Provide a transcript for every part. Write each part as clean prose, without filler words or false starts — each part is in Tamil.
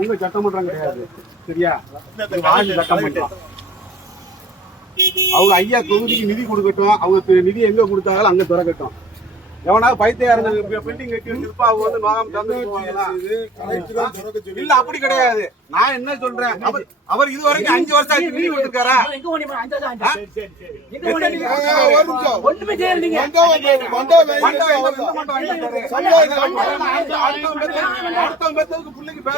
உங்க சட்டமன்றம் கிடையாது, சரியா? சட்டமன்றம் அவங்க ஐயா தொகுதிக்கு நிதி கொடுக்கட்டும், அவங்க நிதி எங்க கொடுத்தாலும் அங்க திறக்கட்டும். எவனா பைத்தியாரு பில்டிங் கட்டி வச்சிருப்பா அவங்க வந்து நோகாம தந்து இல்ல, அப்படி கிடையாது. நான் என்ன சொல்றேன், அவர் இது வரைக்கும் 5 வருஷம் ஆச்சு நிதி கொடுத்திருக்காரா? பிள்ளைக்கு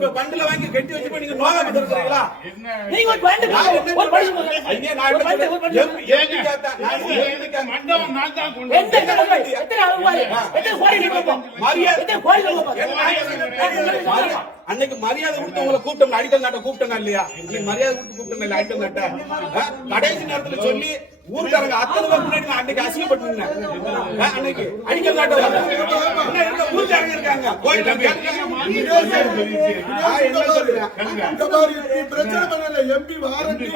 பேர் பண்டுல வாங்கி கட்டி வச்சு நீங்க நோகாம இருக்கிறீங்களா? அன்னைக்கு மரியாதை கொடுத்து உங்களை கூப்பிட்டோம், அடிக்கல் நாட்ட கூப்பிட்டோம் இல்லையா? நீங்க மரியாதை கொடுத்து கூப்பிட்டோம் இல்ல அடிக்கல் நாட்ட? கடைசி நேரத்துல சொல்லி ஊருக்காரங்க அத்தனை பேர் முன்னாடி நான் அன்னைக்கு அசிங்கப்பட்டு அன்னைக்கு அடிக்கல் நாட்ட ஊருக்காரங்க இருக்காங்க. எம்பி வாரண்டி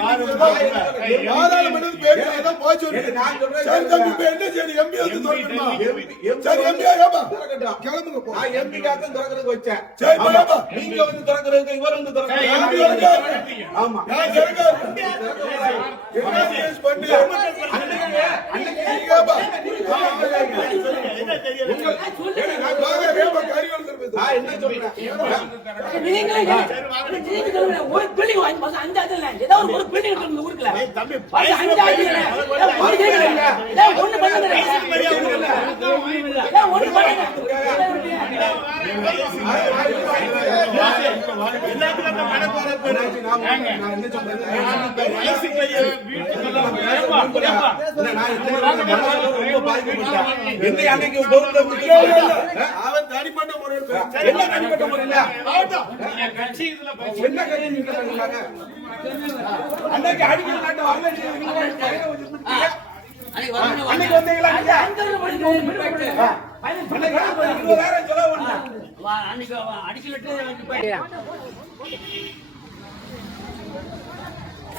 எம்பிக்காக திறக்கிறதுக்கு வச்சேன். நீங்க வந்து திறக்கிறதுக்கு இவர் வந்து ஆமா என்ன சொல்றேன், தனிப்பட்ட முறையில் அன்னைக்கு அடிக்கல் நாட்டு அன்னைக்கு வந்தீங்களா?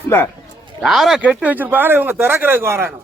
இல்ல யாரா கெட்டி வச்சிருப்பாங்க, இவங்க திறக்கிறதுக்கு வராங்க.